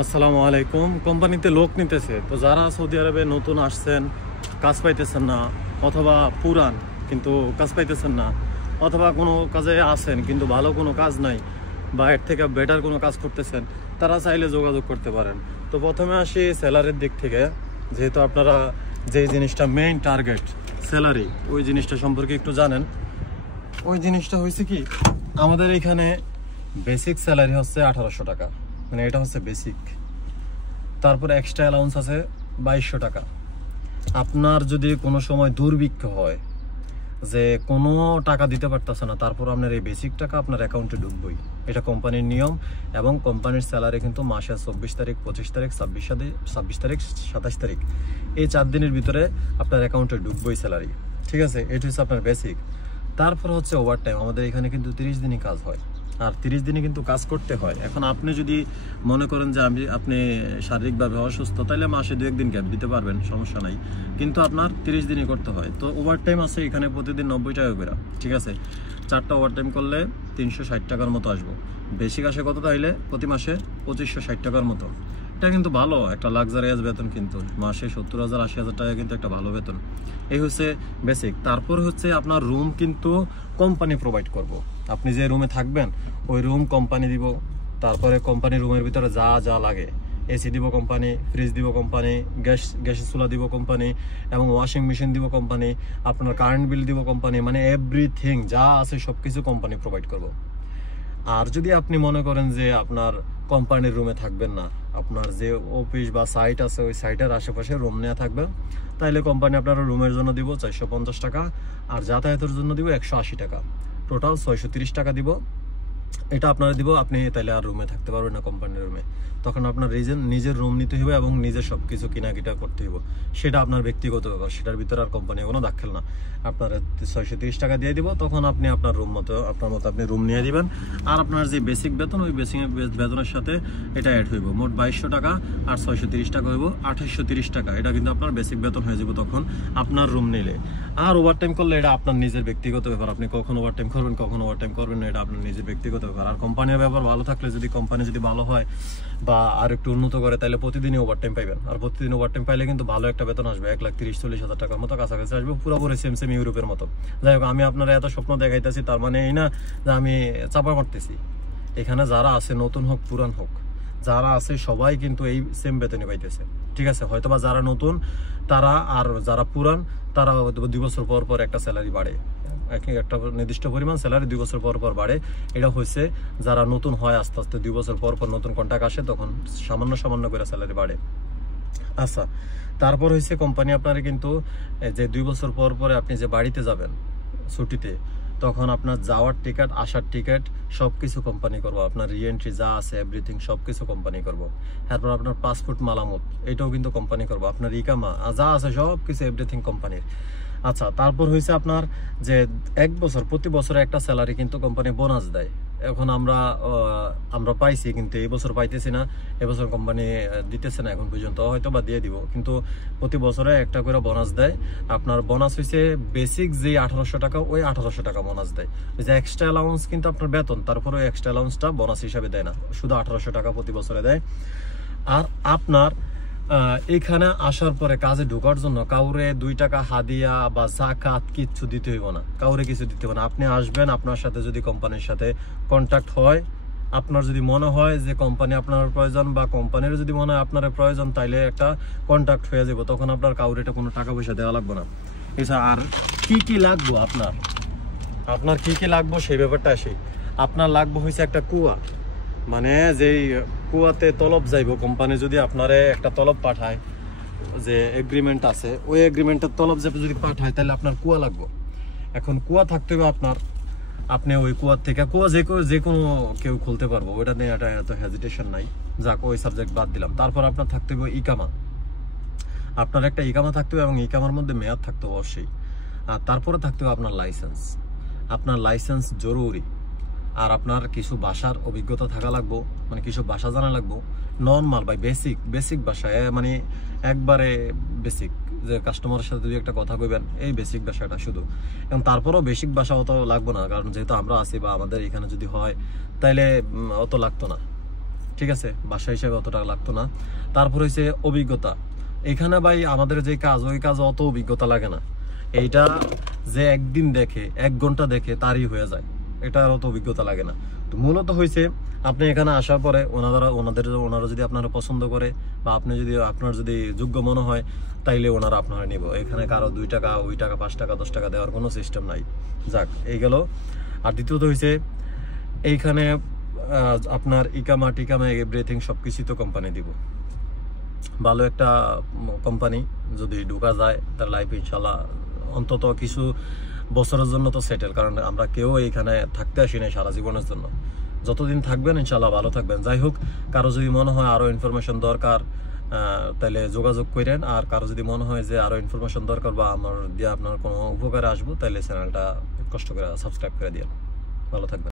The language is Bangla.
আসসালামু আলাইকুম। কোম্পানিতে লোক নিতেছে, তো যারা সৌদি আরবে নতুন আসছেন, কাজ পাইতেছেন না, অথবা পুরান কিন্তু কাজ পাইতেছেন না, অথবা কোনো কাজে আছেন কিন্তু ভালো কোনো কাজ নাই, বা এর থেকে বেটার কোনো কাজ করতেছেন, তারা চাইলে যোগাযোগ করতে পারেন। তো প্রথমে আসি স্যালারির দিক থেকে। যেহেতু আপনারা যে জিনিসটা মেইন টার্গেট স্যালারি, ওই জিনিসটা সম্পর্কে একটু জানেন। ওই জিনিসটা হয়েছে কি, আমাদের এখানে বেসিক স্যালারি হচ্ছে 1800 টাকা, মানে এটা হচ্ছে বেসিক। তারপরে এক্সট্রা অ্যালাউন্স আছে 2200 টাকা। আপনার যদি কোনো সময় দুর্ভিক্ষ হয় যে কোনো টাকা দিতে পারতেছে না, তারপর আপনার এই বেসিক টাকা আপনার অ্যাকাউন্টে ঢুকবই। এটা কোম্পানির নিয়ম। এবং কোম্পানির স্যালারি কিন্তু মাসের 24 তারিখ, 25 তারিখ, 26 তারিখ, 27 তারিখ, এই 4 দিনের ভিতরে আপনার অ্যাকাউন্টে ঢুকবই স্যালারি। ঠিক আছে, এটা হচ্ছে আপনার বেসিক। তারপর হচ্ছে ওভারটাইম। আমাদের এখানে কিন্তু 30 দিনই কাজ হয়, আর 30 দিনে কিন্তু কাজ করতে হয়। এখন আপনি যদি মনে করেন যে আপনি শারীরিকভাবে অসুস্থ, তাহলে মাসে 2-1 দিন গ্যাপ দিতে পারবেন, সমস্যা নাই। কিন্তু আপনার 30 দিনই করতে হয়। তো ওভারটাইম আছে এখানে প্রতিদিন 90 টাকা করে। ঠিক আছে, 4টা ওভারটাইম করলে 360 টাকার মতো আসবো। বেসিক আসে কত তাইলে প্রতি মাসে 2560 টাকার মতো। এটা কিন্তু ভালো একটা লাক্সারিয়াস বেতন, কিন্তু মাসে 70,000-80,000 টাকা কিন্তু একটা ভালো বেতন। এই হচ্ছে বেসিক। তারপর হচ্ছে আপনার রুম কিন্তু কোম্পানি প্রোভাইড করব। আপনি যে রুমে থাকবেন ওই রুম কোম্পানি দিব। তারপরে কোম্পানি রুমের ভিতরে যা যা লাগে, এসি দিব কোম্পানি, ফ্রিজ দিব কোম্পানি, গ্যাসের চুলা দিব কোম্পানি, এবং ওয়াশিং মেশিন দিব কোম্পানি, আপনার কারেন্ট বিল দিব কোম্পানি, মানে এভরিথিং যা আছে সব কিছু কোম্পানি প্রোভাইড করব। আর যদি আপনি মনে করেন যে আপনার কোম্পানির রুমে থাকবেন না, আপনার যে অফিস বা সাইট আছে ওই সাইটের আশেপাশে রুম নেওয়া থাকবে, তাইলে কোম্পানি আপনার রুমের জন্য দিব 450 টাকা, আর যাতায়াতের জন্য দিব 180 টাকা, টোটাল 630 টাকা দিব। এটা আপনারা দিব। আপনি তাইলে আর রুমে থাকতে পারবেন না কোম্পানির রুমে, তখন আপনার নিজের রুম নিতে হবে এবং নিজের সব কিছু কিনাকিটা করতে হবে। সেটা আপনার ব্যক্তিগত ব্যাপার, সেটার ভিতরে আর কোম্পানি কোনো দাখেল না। আপনার 630 টাকা দিয়ে দিব, তখন আপনি আপনার রুম মতো আপনার মতো আপনি রুম নিয়ে দিবেন। আর আপনার যে বেসিক বেতন, ওই বেসিক বেতনের সাথে এটা অ্যাড হইব। মোট 2200 টাকা আর 630 টাকা হইব 2830 টাকা। এটা কিন্তু আপনার বেসিক বেতন হয়ে যাব তখন আপনার রুম নিলে। আর ওভারটাইম করলে এটা আপনার নিজের ব্যক্তিগত ব্যাপার। আপনি কখন ওভারটাইম করবেন, কখন ওভারটাইম করবেন না, এটা আপনার নিজের ব্যক্তিগত ব্যাপার। আর কোম্পানির ব্যাপার ভালো থাকলে, যদি কোম্পানি যদি ভালো হয় বা আর একটু উন্নত করে, তাহলে প্রতিদিনই ওভারটাইম পাইবেন। আর প্রতিদিন ওভারটাইম পাইলে কিন্তু ভালো একটা বেতন আসবে, 1,30,40,000 টাকার মতো কাছাকাছি আসবে, পুরোপুরি সেম ইউরোপের মতো। যাই হোক, আমি আপনারা এত স্বপ্ন দেখাইতেছি, তার মানে এই না যে আমি চাপা মারতেছি। এখানে যারা আছে, নতুন হোক পুরান হোক, যারা আছে সবাই কিন্তু এই সেম বেতনই পাইতেছে। ঠিক আছে, হয়তোবা যারা নতুন তারা, আর যারা পুরান তারা 2 বছর পর পর একটা স্যালারি বাড়ে, একটা নির্দিষ্ট পরিমাণ স্যালারি 2 বছর পর পর বাড়ে। এটা হচ্ছে যারা নতুন হয়, আস্তে আস্তে 2 বছর পর পর নতুন কন্ট্রাক্ট আসে, তখন সামান্য করে স্যালারি বাড়ে। আচ্ছা, তারপর হচ্ছে কোম্পানি আপনার কিন্তু যে 2 বছর পর পরে আপনি যে বাড়িতে যাবেন ছুটিতে, তখন আপনার যাওয়ার টিকিট, আসার টিকিট সব কিছু কোম্পানি করবো। আপনার রিএন্ট্রি যা আছে এভরিথিং সব কিছু কোম্পানি করবো। তারপর আপনার পাসপোর্ট মালামত এটাও কিন্তু কোম্পানি করবো। আপনার ইকামা যা আছে সব কিছু এভরিথিং কোম্পানির। আচ্ছা, তারপর হয়েছে আপনার যে 1 বছর, প্রতি বছরে একটা স্যালারি কিন্তু কোম্পানি বোনাস দেয়। এখন আমরা পাইছি, কিন্তু এই বছর পাইতেছি না। এবছর কোম্পানি দিতেছে না এখন পর্যন্ত, হয়তো বা দিয়ে দিব, কিন্তু প্রতি বছরে একটা করে বোনাস দেয়। আপনার বোনাস হয়েছে বেসিক যে 1800 টাকা, ওই 1800 টাকা বোনাস দেয়। ওই যে এক্সট্রা অ্যালাউন্স কিন্তু আপনার বেতন, তারপরে ওই এক্সট্রা অ্যালাউন্সটা বোনাস হিসাবে দেয় না, শুধু 1800 টাকা প্রতি বছরে দেয়। আর আপনার এখানে আসার পরে কাজে ঢোকার জন্য কাউরে 2 টাকা হাদিয়া বা জাকাত কিচ্ছু দিতে হইব না, কাউরে কিছু দিতে হবে না। আপনি আসবেন, আপনার সাথে যদি কোম্পানির সাথে কন্ট্যাক্ট হয়, আপনার যদি মনে হয় যে কোম্পানি আপনার প্রয়োজন, বা কোম্পানির যদি মনে হয় আপনার প্রয়োজন, তাইলে একটা কন্ট্যাক্ট হয়ে যাব, তখন আপনার কাউরে কোনো টাকা পয়সা দেওয়া লাগবে না। এছাড়া আর কি লাগবো আপনার কি লাগবো সেই ব্যাপারটা আসি। আপনার লাগবো হয়েছে একটা কুয়া, মানে যেই কুয়াতে তলব যাইব কোম্পানি, যদি আপনারে একটা তলব পাঠায়, যে এগ্রিমেন্ট আছে ওই এগ্রিমেন্টের তলব যদি পাঠায়, তাহলে আপনার কুয়া লাগবে। এখন কুয়া থাকতে হবে আপনার, আপনি ওই কুয়ার থেকে কুয়া যে কোনো কেউ খুলতে পারবো, ওইটা নিয়ে এত হেজিটেশন নাই। যাক, ওই সাবজেক্ট বাদ দিলাম। তারপর আপনার থাকতে হবে ইকামা। আপনার একটা ইকামা থাকতে হবে, এবং ইকামার মধ্যে মেয়াদ থাকতে হবে অবশ্যই। আর তারপরে থাকতে হবে আপনার লাইসেন্স। আপনার লাইসেন্স জরুরি। আর আপনার কিছু ভাষার অভিজ্ঞতা থাকা লাগবো, মানে কিছু ভাষা জানা লাগবো, নর্মাল বা বেসিক ভাষা, মানে একবারে বেসিক, যে কাস্টমারের সাথে যদি একটা কথা কইবেন, এই বেসিক ভাষাটা শুধু। এবং তারপরেও বেসিক ভাষা অত লাগবো না, কারণ যেহেতু আমরা আছি বা আমাদের এখানে যদি হয়, তাইলে অত লাগতো না। ঠিক আছে, বাসা হিসেবে অত টাকা লাগতো না। তারপর হচ্ছে অভিজ্ঞতা। এখানে ভাই আমাদের যে কাজ, ওই কাজ অত অভিজ্ঞতা লাগে না। এইটা যে একদিন দেখে, 1 ঘন্টা দেখে তারই হয়ে যায়, এটা আর অত অভিজ্ঞতা লাগে না। তো মূলত হয়েছে আপনি এখানে আসার পরে ওনারা যদি আপনারা পছন্দ করে বা আপনি যদি আপনার যদি যোগ্য মনে হয়, তাইলে ওনারা আপনারা নিব। এখানে কারো 2 টাকা, ওই টাকা 5 টাকা 10 টাকা দেওয়ার কোনো সিস্টেম নাই। যাক, এই গেল। আর দ্বিতীয়ত হয়েছে এইখানে আপনার ইকামা টিকামা এভরিথিং সবকিছু তো কোম্পানি দিব। ভালো একটা কোম্পানি যদি ঢোকা যায়, তার লাইফ ইনশাল্লাহ অন্তত কিছু বছরের জন্য তো সেটেল। কারণ আমরা কেউ এইখানে থাকতে আসি না সারা জীবনের জন্য। যতদিন থাকবেন ইনশাল্লাহ ভালো থাকবেন। যাই হোক, কারো যদি মনে হয় আরো ইনফরমেশন দরকার, তাহলে যোগাযোগ করেন। আর কারো যদি মনে হয় যে আরো ইনফরমেশন দরকার বা আমার দিয়ে আপনার কোনো উপকারে আসবো, তাহলে চ্যানেলটা কষ্ট করে সাবস্ক্রাইব করে দিন। ভালো থাকবেন।